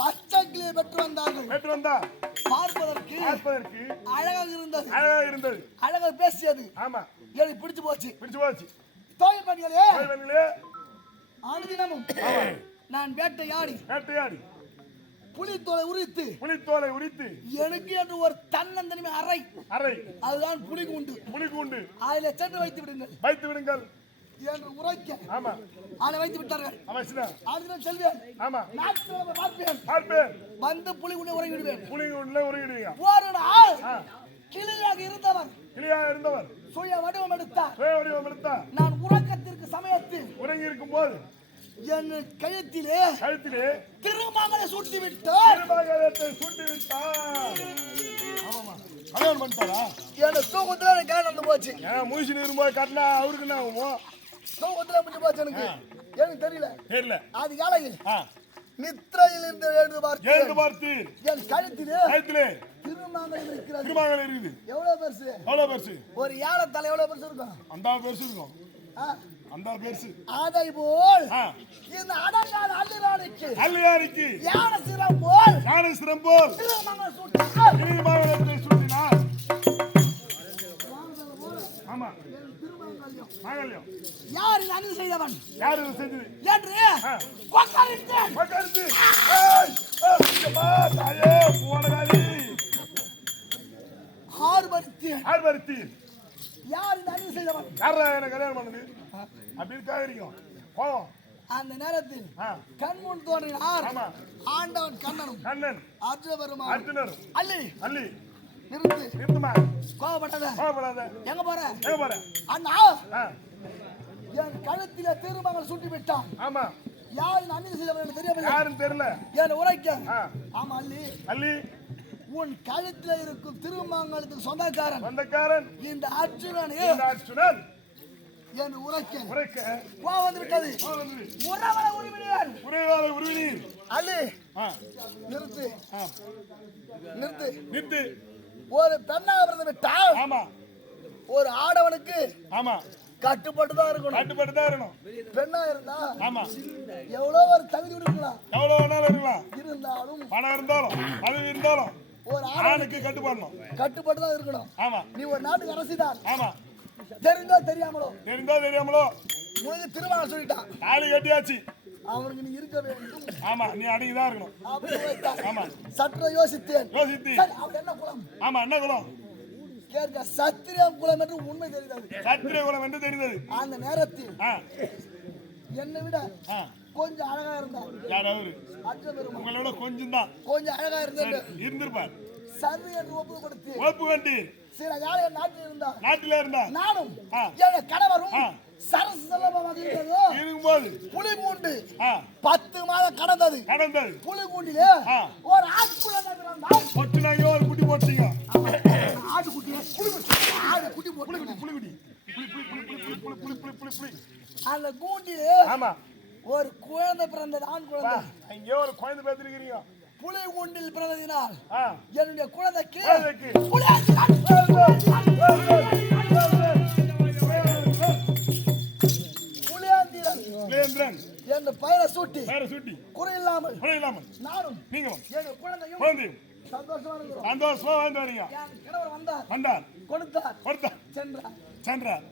பச்சை கிளியை பெற்று வந்தார்கள். பார்ப்பதற்கு அழகாக இருந்தது. அழகாக பேசியது. ஆமா எனக்கு பிடிச்சு போச்சு. தோழி பெண்களே, அனுதினமும் நான் வேட்டையாடி புலித்தோலை உரித்து எனக்கு என்று ஒரு தன்னந்தனிமை அறை அதுதான் புலிகூண்டு அதில் சென்று வைத்து விடுங்கள் என்று உரைக்க அதை வைத்து விட்டார்கள். அதுதான் செல்வேன், பார்ப்பேன், வந்து புலிகுண்டை உறங்கி விடுவேன். ஒரு நாள் கிளியாக இருந்தவர் சுய வடிவம் எடுத்தார். நான் உறக்கத்திற்கு சமயத்தில் உறங்கி இருக்கும் போது என் கழுத்திலே திருமகளை சூட்டி விட்டார். என் தூக்கத்துல காரணம் போச்சு. மூசின் இருக்கும்போது கட்டினா அவருக்கு என்ன ஆகுமோ? தூக்கத்துல முடிஞ்சு போச்சு. எனக்கு தெரியல. அது காலையில் நித்திரையில் இருந்து எழுந்து பார்த்து என் கழுத்திலே திருமகள் இருக்குது. எவ்வளவு பெருசு? ஒரு யானை தலை எவ்வளவு பெருசு இருக்கும்? அந்த பெருசு இருக்கும். அதை போல் இந்த அடங்காத அல்லிராணிக்கு யானை சிரம் போல் திருமகள் சூட்டினார். ஆமா யார் இந்த அநீதி செய்தவன் என்று கொக்கரித்து ஆர்வரித்து யார் இந்த அநீதி செய்தவன்? யாரா எனக்கு கல்யாணம் பண்ணது அப்படி இருக்காதிரிக்கும் போவோம். அந்த நேரத்தில் கண்முன் தோன்றினார் ஆண்டவன் கண்ணன் அர்ஜுனரும். அல்லி நிறுத்துமா, கோபப்படாத. எங்க போற? அண்ணா, என் கழுத்தில திருமகள் சுட்டி விட்டான். ஆமா யார் இந்த அண்ணன் செய்தவன் எனக்கு தெரியவில்லை. யாருன்னு தெரியல. என் உரைக்க. ஆ. ஆமா அல்லி. அல்லி. உன் கழுத்துல இருக்கும் திருமங்கலத்துக்கு சொந்தக்காரன். சொந்தக்காரன். இந்த அர்ஜுனன். இந்த அர்ஜுனன். என் உரைக்க. உரைக்க. கோவம் வந்து விட்டது. உறவர உரிமையார். உறவார உரிமையார். அல்லி. ஆ. நிறுத்து. ஆ. நிறுத்து. நிறுத்து. ஒரு பெண்ணாக பிறந்து விட்டால். ஆமா. ஒரு ஆடவனுக்கு. ஆமா. கட்டுப்பட்டு தான் இருக்கணும். கட்டுப்பட்டு தான் இருக்கணும். பெண்ணா இருந்தா. ஆமா. எவ்வளவு ஒரு தகுதி இருக்கலாம். எவ்வளவு வேணாலும் இருக்கலாம். இருந்தாலும். பணம் இருந்தாலும் பதவி இருந்தாலும் ஒரு ஆணுக்கு கட்டுப்படணும். கட்டுப்பட்டு தான் இருக்கணும். ஆமா. நீ ஒரு நாட்டுக்கு அரசிதான். ஆமா. தெரிந்தோ தெரியாமலோ. தெரிந்தோ தெரியாமலோ. உனக்கு திருமணம் சொல்லிட்டான். தாலி கட்டியாச்சு. அவனுக்கு நீ இருக்க வேண்டும். ஆமா. நீ அடங்கிதான் இருக்கணும். ஆமா. சற்று யோசித்தேன். யோசித்து. அவன் என்ன குலம்? ஆமா. என்ன குலம்? கேட்க சத்திரிய குலம் என்று உண்மை தெரிந்தது. சத்திரிய குலம் என்று தெரிந்தது. அந்த நேரத்தில் ஆ. என்னை விட ஆ. கொஞ்சம் அழகா இருந்தார். யார் அவரு? அர்ஜுன பெருமாள். உங்களை விட கொஞ்சம் தான். கொஞ்சம் அழகா இருந்தார். இருந்திருப்பார். சரி என்று ஒப்பு கொடுத்து. ஒப்பு கட்டி. சில காலம் நாட்டில் இருந்தார். நாட்டில இருந்தா. நானும் ஆ. என் கணவரும் சரசு செல்லமாக இருந்தது. இருக்கும்போது புலி கூண்டு. ஆ. 10 மாதம் கடந்தது. கடந்தது. புலி கூண்டிலே ஒரு ஆட்டுக்குள்ள பிறந்தார். பொட்டுனாங்க ஒரு குட்டி போட்டீங்க. ஆட்டுக்குட்டியே ஆடு குட்டி போட்டு புலிகுட்டி. புலி புலி புலி புலி புலி புலி. அந்த கூண்டிலே ஆமா. ஒரு குழந்தை பிறந்தது. ஆண் குழந்தை. இங்கே ஒரு குழந்தை பேத்திருக்கிறீங்க. புலி கூண்டில் பிறந்ததினால் ஆ. என்னுடைய குழந்தைக்கு புலியாந்திரன் என்ற பெயரை சூட்டி குறையில்லாமல் நானும் நீங்களும் எங்க குழந்தையும் குழந்தையும் சந்தோஷமா இருக்கிறோம். சந்தோஷமா வாழ்ந்து வரீங்க. என் கணவர் வந்தார். வந்தார். கொடுத்தார். கொடுத்தார். சென்றார். சென்றார்.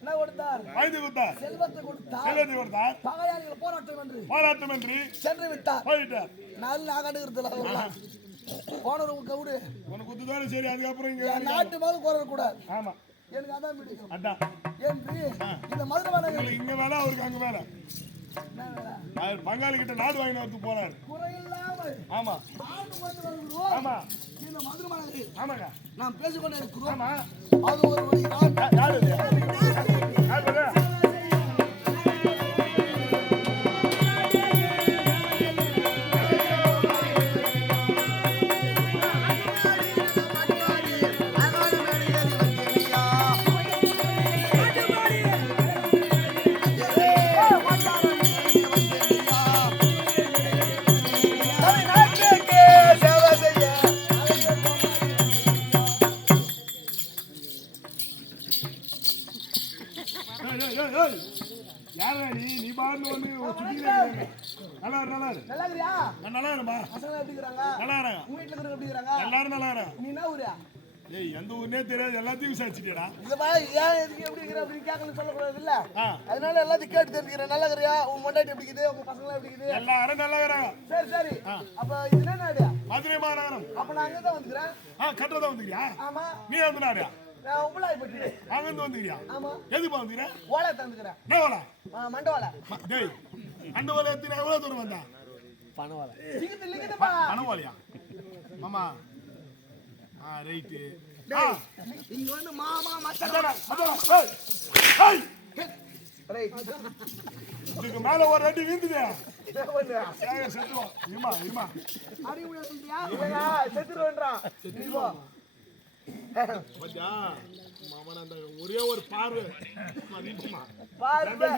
என்ன கொடுத்தார்? வாய்ந்து கொடுத்தார். செல்வத்தை கொடுத்தார். செல்வத்தை கொடுத்தார். பகையாளிகள் போராட்டம் என்று சென்று விட்டார். போயிட்டார். நல்ல ஆகாடுகிறதுல போனவருக்கு கவுடு உனக்கு குத்துதானே சரி. அதுக்கப்புறம் இங்க நாட்டு மேல குறை கூடாது. ஆமா. எனக்கு அதான் பிடிக்கும். அதான் என்று இந்த மதுரை மாநகர் இங்க வேலை அவருக்கு அங்க வேலை. அவர் பங்காளி கிட்ட நாடு வாங்கி வரது போறாரு. குறையில்லாமல். ஆமா. ஆண்டு கொண்டு வருகிறோம். ஆமா. இந்த மதுரை மாநகரில். ஆமாங்க. நாம் பேசிக்கொண்டே இருக்கிறோம். ஆமா. அது ஒரு வழி. யாரு இது? யாரு? யாரா நீ பாருன்னு வந்து சுத்திக்கிட்டே நல்லா நல்லா நல்லா இருக்கியா? நல்லா இருமா. பசங்க எப்படி இருக்காங்க? நல்லா இருக்காங்க. உங்க வீட்ல இருக்கிறவங்க எப்படி இருக்காங்க? எல்லாரும் நல்லா இருக்காங்க. நீ என்ன ஊரா? ஏய் எந்த ஊர்னே தெரியாது. எல்லாத்தையும் விசாரிச்சிட்டியடா. இந்த மாதிரி ஏன் எதுக்கு எப்படி இருக்கிற அப்படின்னு கேட்கணும்னு சொல்லக்கூடாது இல்ல. அதனால எல்லாத்தையும் கேட்டு தெரிஞ்சுக்கிறேன். நல்லா இருக்கியா? உன் மொண்டாட்டி எப்படி இருக்குது? உங்க பசங்க எப்படி இருக்குது? எல்லாரும் நல்லா இருக்காங்க. சரி சரி. அப்ப இது என்ன நாடு? மதுரை மாநகரம். அப்ப நான் அங்க தான் வந்துக்கிறேன். கட்டதான் வந்துக்கிறியா? ஆமா. நீ வந்து நாடியா? நான் உப்பலாய்பட்டி. அங்க இருந்து வந்துக்கிறியா? ஆமா. எதுக்கு வந்துக்கிற? ஓலை தந்துக்கிறேன். என்ன ஓலை? மண்டோலை. டேய் அந்த ஓலை எத்தனை எவ்வளவு தூரம் வந்தா? பணவாலை. லிங்கிட்டுப்பா. பணவாலையா? ஆமா. ரைட். இங்க வந்து மாமா மச்சான். அதான். ஏய். ரைட். இதுக்கு மேல ஒரு அடி விழுந்துதே. செத்துவோம். இருமா. அடி உள்ள சொல்றியா? இல்லங்க செத்துறேன்றான். நீ போ. மச்சா மாமா அந்த ஒரே ஒரு பார்வை மதிப்புமா. பார்வை.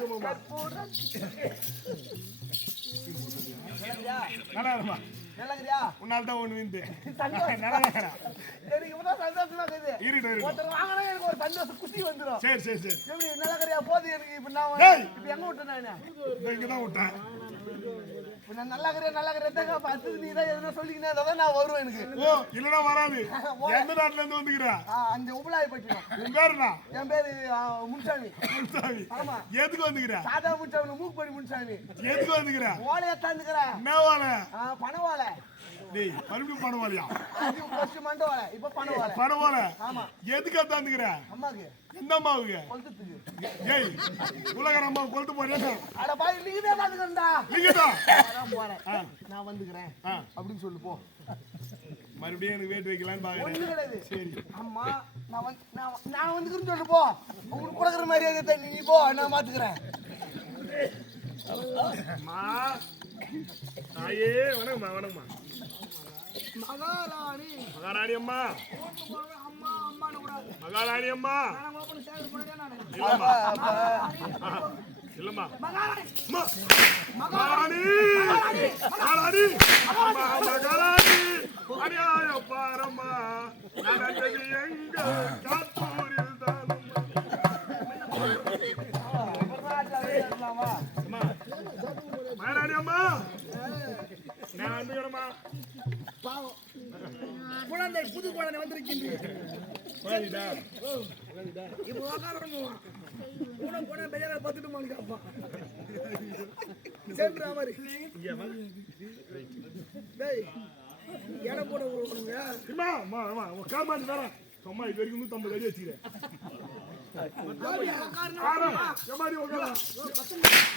நல்லா இருமா. நல்லா இருக்கியா? உன்னால தான் ஒண்ணு விந்து. சந்தோஷம். நல்லா இருக்கறா. எனக்கு இப்ப தான் சந்தோஷமா இருக்குது. இருக்கு. ஒருத்தர் வாங்குனா எனக்கு ஒரு சந்தோஷம் குஷி வந்துரும். சரி. எப்படி நல்லா இருக்கியா? போது எனக்கு இப்ப நான் இப்ப எங்க விட்டேன் நானு? இங்க தான் விட்டேன். நான் நல்லா இருக்கிறேன் தேங்க பார்த்து நீ தான் எதுனா சொல்லிக்கினே அதான் நான் வருவேன் எனக்கு. ஓ இல்லனா வராது. எந்த நாட்டுல இருந்து வந்துக்கறா? அந்த உபலாய்பட்டினம். உன் பேர் என்ன? என் பேரு முன்சாமி. ஆமா. எதுக்கு வந்துக்கறா? சாதா முன்சாமி மூக்குப்படி முன்சாமி. எதுக்கு வந்துக்கறா? ஓலைய தாந்துக்கறேன். என்ன ஓலை? பணவாலை. டேய் மறுபடியும் பணவாலையா? அது ஃபர்ஸ்ட் மண்டவாலை இப்ப பணவாலை. பணவாலை. ஆமா. எதுக்கு தாந்துக்கறா? அம்மாக்கு. எந்த அம்மாவுக்கு? கொல்துக்கு. ஏய் உலகற அம்மா கொல்து போறியா? அட பாய் நீங்க தான் தாந்துக்கறடா. நீங்கடா. நான் போறேன். நான் வந்துக்கறேன். அப்படி சொல்லு போ. மறுபடியும் எனக்கு வெயிட் வைக்கலாம்னு பாக்குறேன். சரி. அம்மா நான் வந்துக்கறேன்னு சொல்லு போ. உங்களுக்கு கொடுக்குற மரியாதை நீ போ நான் பாத்துக்கறேன். அம்மா தாயே வணக்கம்மா வணக்கம்மா மகாராணி மகாராணி அம்மா அம்மா அம்மான்னு கூடாது. மகாராணி அம்மா நான் ஓப்பன் சேர்ந்து போனதே நானு. இல்லம்மா இல்லம்மா மகாராணி அம்மா மகாராணி மகாராணி அம்மா மகாராணி அநியாய பாரம்மா நடந்தது எங்க காத்தூரில் தானம்மா அம்மா மகாராணி அம்மா நான் வந்துக்கிறேம்மா பாவம் குழந்தை புது குழந்தை வந்திருக்கின்றது. இப்போ உட்காரணும். உன போன பெரிய பத்துட்டு மாங்க அப்பா சென்ற மாதிரி டேய் இடம் போட விடுவானுங்க. காமாடி வேற சும்மா இது வரைக்கும் 150 அடி வச்சுக்கிறேன்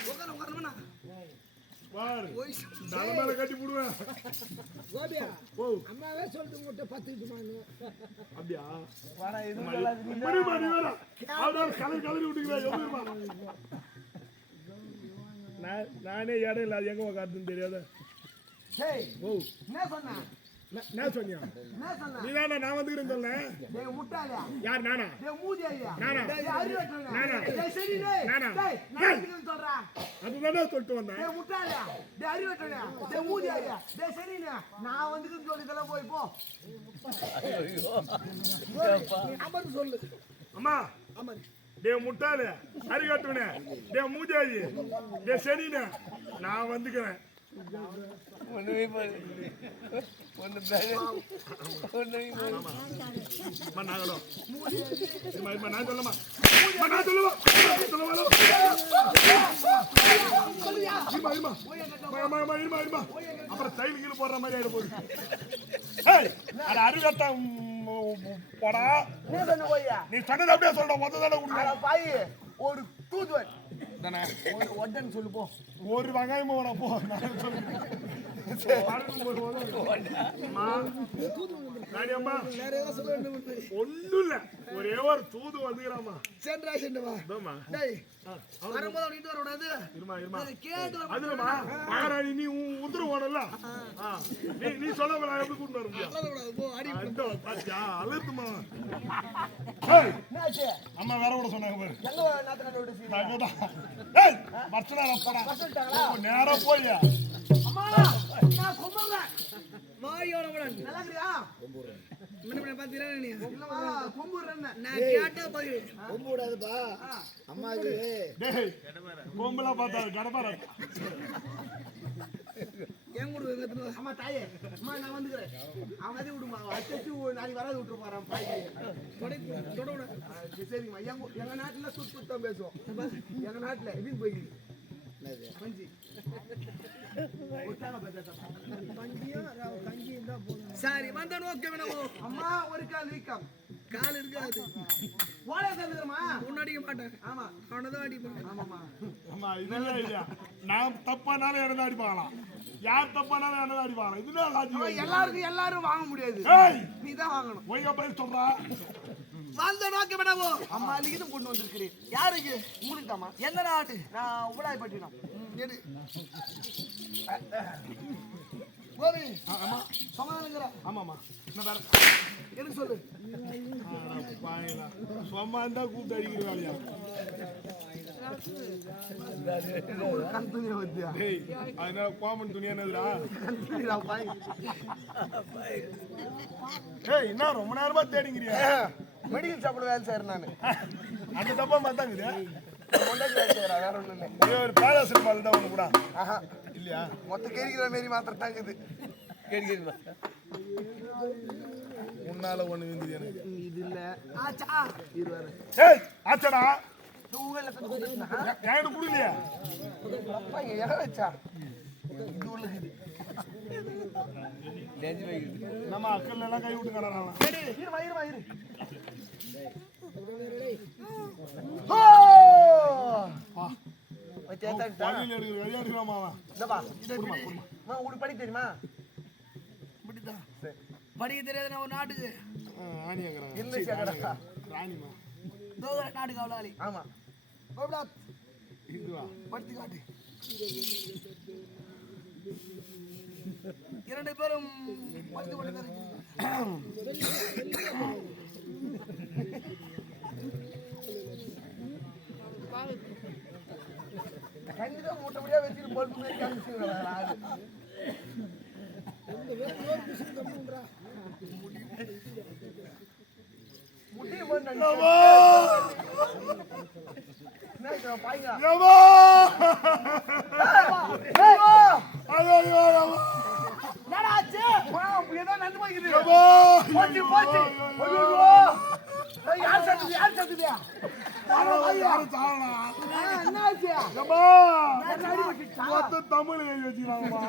உட்காரணும்னா பாரு தலைமையில கட்டி போடுவேன் கோபியா ஓ அம்மாவே சொல்லிட்டு முட்டை பத்துக்கிட்டுமான்னு அப்படியா வாடா இது நல்லா முடியுமா நீ வேற அவனால கலரி விட்டுக்கிறேன் எவ்வளவுமா நானே இடம் இல்லை அது எங்க உட்காருதுன்னு தெரியாத டேய் ஓ என்ன சொன்னா என்ன சொன்னியா என்ன சொன்னா நீ தானே நான் வந்துக்கிறேன்னு சொன்னேன் டேய் முட்டாளா யார் நானா டேய் மூதி ஐயா நானா டேய் அறிவட்டனா நானா டேய் சரி டேய் நானா டேய் நான் என்ன சொல்றா அதுதானே சொல்லிட்டு வந்தேன் டேய் முட்டாளா டேய் அறிவட்டனா டேய் மூதி ஐயா டேய் சரிண்ணே நான் வந்துக்கிட்டு சொல்லிதெல்லாம் போய் போ அமர்ந்து சொல்லு. அம்மா அமர் டே முட்டாளு அறிகாட்டுவனே டே மூஜாதி டே சரிண்ணே நான் வந்துக்கிறேன் ஒண்ணுமே பாரு ஒண்ணு பேரு ஒண்ணுமே பாரு அம்மா நாங்களும் நான் சொல்லமா நான் சொல்லுவா அப்புறம் தைல் கீழ் போடுற மாதிரி ஆயிட போகுது அருகத்தான் போடா என்ன சொன்ன போய்யா நீ சொன்னது அப்படியே சொல்ற மொத்த தடவை அட பாய் ஒரு தூதுவன் தானே ஒரு ஒட்டன் சொல்லு போ ஒரு வெங்காயமா வர போ நான் சொல்றேன் வேற ஏதோ சொல்ல வேண்டும். ஒண்ணும் இல்ல ஒரே ஒரு தூது வந்துக்கிறாமா சென்றா சென்றவா டேய் வரும்போது அவன் வீட்டு வரக்கூடாது. இருமா இருமா அதை கேட்டு வர அதுலமா மகாராணி நீ உதிர ஓடல நீ சொல்ல எப்படி கூட்டு வர முடியும் கூடாது. போ அடி பாத்தியா அழுத்துமா என்னாச்சு அம்மா வேற கூட சொன்னாங்க பாரு எங்க நாத்து நடு விட்டு மச்சனா போடா சொல்லிட்டாங்களா நேரா போய் அம்மா நான் கும்புறேன் வாயோட விடன் நல்லா இருக்கறியா என்ன பாத்தீரா நீ இல்லம்மா கும்புறேன் நான் கேட்டா போய் ரொம்ப கூடாதுப்பா அம்மாவுக்கு டேய் பொம்பளை பார்த்தா கடப்பார என் கூட வெங்கத்துல அம்மா தாயே அம்மா நான் வந்துக்கிறேன் அவன் அதை விடுமா அச்சச்சு நாளைக்கு வராது விட்டு போறான் பாய் தொட விட சரிங்கம்மா எங்க நாட்டுல சுத்தம் பேசுவோம் எங்க நாட்டுல எப்படி போய்க்கு பஞ்சி சரி வந்த நோக்க வேணாமோ அம்மா ஒரு கால் வீக்கம் கால் இருக்காது ஓலை தந்துக்கிறமா முன்னாடிக்க மாட்டேன் ஆமா அவனதான் அடிப்பான் ஆமாம்மா அம்மா இதெல்லாம் இல்லையா நான் தப்பானாலும் என்ன அடிப்பாங்களாம் யார் தப்பானாலும் என்ன அடிப்பாங்க இதுதான் லாஜிக் எல்லாருக்கும் எல்லாரும் வாங்க முடியாது ஏய் நீ தான் வாங்கணும் ஒய்யா போய் சொல்றா வந்த நோக்க வேணாமோ அம்மா லிகிதம் கொண்டு வந்திருக்கிறேன் யாருக்கு உங்களுக்கு தாமா எந்த நாட்டு நான் உபடாயப்பட்டினம் எடு கோபி ஆமா சமாதானங்கிற ஆமாம்மா என்ன வேற எனக்கு சொல்லு சும்மா இருந்தா கூப்பிட்டு அடிக்கிற வேலையா ஒரு கண் துணியை வந்தியா டேய் அதனால கோமன் துணி என்னதுடா கண் துணி நான் பாய் டேய் என்ன ரொம்ப நேரமா தேடிங்கிறியா மெடிக்கல் ஷாப்ல வேலை செய்யறேன் நான் அந்த டப்பா மாத்தாங்குது கொண்டாடி வேலை செய்யறேன் வேற ஒண்ணும் இல்லை ஒரு பேராசிரியர் பால் தான் ஒன்று கூட ஆஹா இல்லையா மொத்த கேரிக்கிற மாரி மாத்திரம் தாங்குது கேரிக்கிறீங்களா முன்னால ஒண்ணு இருந்தது எனக்கு இது இல்ல ஆச்சா இது வேற ஏய் ஆச்சடா உங்கள ஏடு குடுலையா அப்பா எங்க வச்சா இது உள்ள இது டேஞ்சி வைக்குது நம்ம அக்கல்ல எல்லாம் கை விட்டு கலறாங்க இருமா இருமா இரு ஓ வச்சேட்டா பள்ளியில எடுக்கிற விளையாடுறாமா அவன் இதப்பா மா உனக்கு படி தெரியுமா இப்படிதான் படிக்க தெரியாத நான் ஒரு நாட்டுக்கு ஆணி ஆக்குறாங்க இங்கிலீஷ் கேக்குறா ராணிமா தோதர நாட்டுக்கு அவ்வளோ ஆமா கோபிலா இதுவா படுத்து காட்டு இரண்டு பேரும் வந்து கொண்டு கண்டிப்பா மூட்டை வச்சுட்டு போட்டு ஏதோ நந்து போய்க்குது போச்சு போச்சு யார் சத்துது யார் சத்துதியா தமிழ் வச்சுக்கிறாங்கம்மா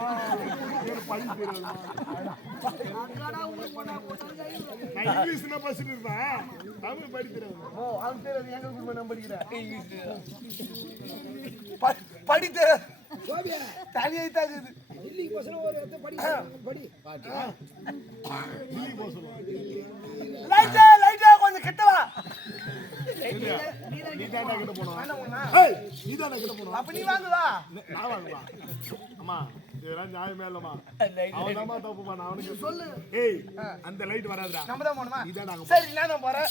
படிக்க நான் இங்கிலீஷ் தான் படிச்சுட்டு இருந்தேன் தமிழ் படிக்கிறது ஓ அவன் பேர் எங்க குடும்பம் நான் படிக்கிறேன் படித்த தலையை தாக்குது இல்லைக்கு பசங்க ஒரு இடத்த படி லைட்டா லைட்டா கொஞ்சம் கிட்டவா நீ தாண்டா கிட்ட போனோம் நீ தாண்டா கிட்ட போனோம் அப்ப நீ வாங்குவா நான் வாங்குவா அம்மா இதெல்லாம் நியாயமே இல்லம்மா அவன் தான் தப்புமா நான் அவனுக்கு சொல்லு ஏய் அந்த லைட் வராதுடா நம்ம தான் போணுமா இதான் சரி நான் தான் போறேன்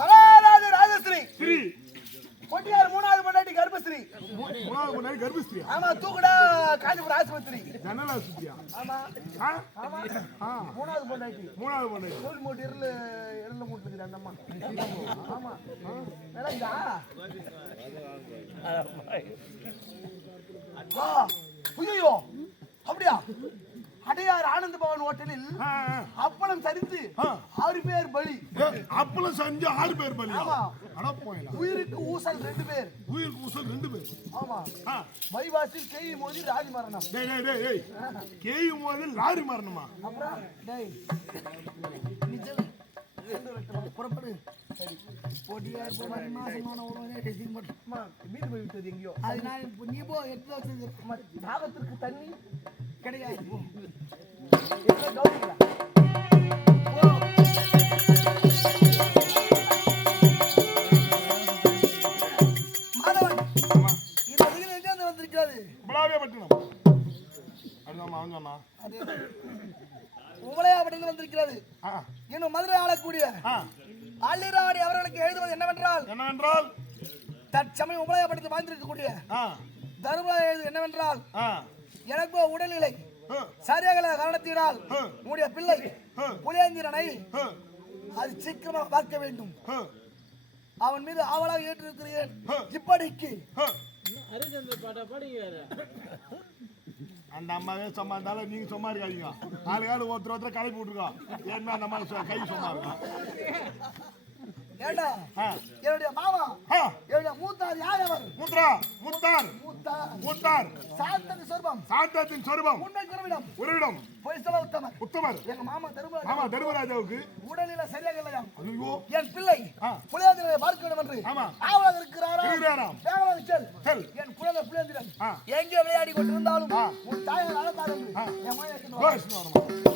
மகாராஜ ராஜஸ்ரீ ஸ்ரீ பொட்டியார் மூணாவது பொண்டாட்டி கர்ப்பஸ்ரீ மூணாவது முன்னாடி கர்ப்பஸ்திரியா ஆமா தூக்குடா காஞ்சிபுரம் ஆஸ்பத்திரி ஜன்னல் ஆஸ்பத்திரியா ஆமா ஆ ஆமா ஆ மூணாவது பொண்டாட்டி மூணாவது முன்னாடி நூல் மூட்டு இருள மூட்டு அந்த அம்மா ஆமா நிலங்கா ஐயோ அப்படியா அடையார் ஆனந்த பவன் ஹோட்டலில் அப்பளம் சரிந்து 6 பேர் பலி அப்பளம் செஞ்சு 6 பேர் பலியா ஆமா அட போயல உயிருக்கு ஊசல் 2 பேர் உயிருக்கு ஊசல் 2 பேர் ஆமா பைவாசில் கேய் மோதி ராஜி மரணம் டேய் டேய் டேய் கேய் மோதி லாரி மரணமா அப்புறம் டேய் புறப்படு சரி போட்டியார் போவாரி மாசமான ஒருவனே டெஸ்டிங் அம்மா மீது போய் விட்டது எங்கேயோ அது நான் இப்போ நீ போ எடுத்து வச்சிருக்க தாகத்திற்கு தண்ணி கிடையாது போ என்ன கவனிக்கல மாதவன் இந்த வகையில் எங்கே வந்திருக்காது பலாவே பட்டணும் அதுதான் அவன் சொன்னா உமலையாபட்டில் வந்திருக்கிறது இன்னும் மதுரை ஆளக்கூடிய ஆளிராடி அவர்களுக்கு எழுதுவது என்னவென்றால் தற்சமயம் உமலையாபட்டில் வாழ்ந்திருக்கக்கூடிய தர்மராஜ் எழுது என்னவென்றால் எனக்கு உடல்நிலை சரியாக காரணத்தினால் உன்னுடைய பிள்ளை புலியந்திரனை அது சீக்கிரமாக பார்க்க வேண்டும் அவன் மீது ஆவலாக ஏற்றிருக்கிறேன் இப்படிக்கு அந்த அம்மாவே சும்மா இருந்தாலும் நீங்க சும்மா இருக்காதீங்க நாலு ஒருத்தர் கிளப்பி விட்டுருக்கோம் என்ன அந்த அம்மா கை சும்மா இருக்கும் ஏண்டா என்னுடைய மாமா என்னுடைய மூத்தார் யார் அவர் மூத்தார் சாந்தத்தின் சொர்பம் உண்மை உறவிடம் பொய்சல உத்தமர் எங்க மாமா தர்மராஜாவுக்கு உடல்நிலை சரியாக இல்லையா ஐயோ என் பிள்ளை புலியந்திரனை பார்க்க வேண்டும் என்று ஆவலாக இருக்கிறாராம் செல் என் குழந்தை புலியந்திரன் எங்கே விளையாடி கொண்டிருந்தாலும் உன் தாயார் அழகாது என் மாயா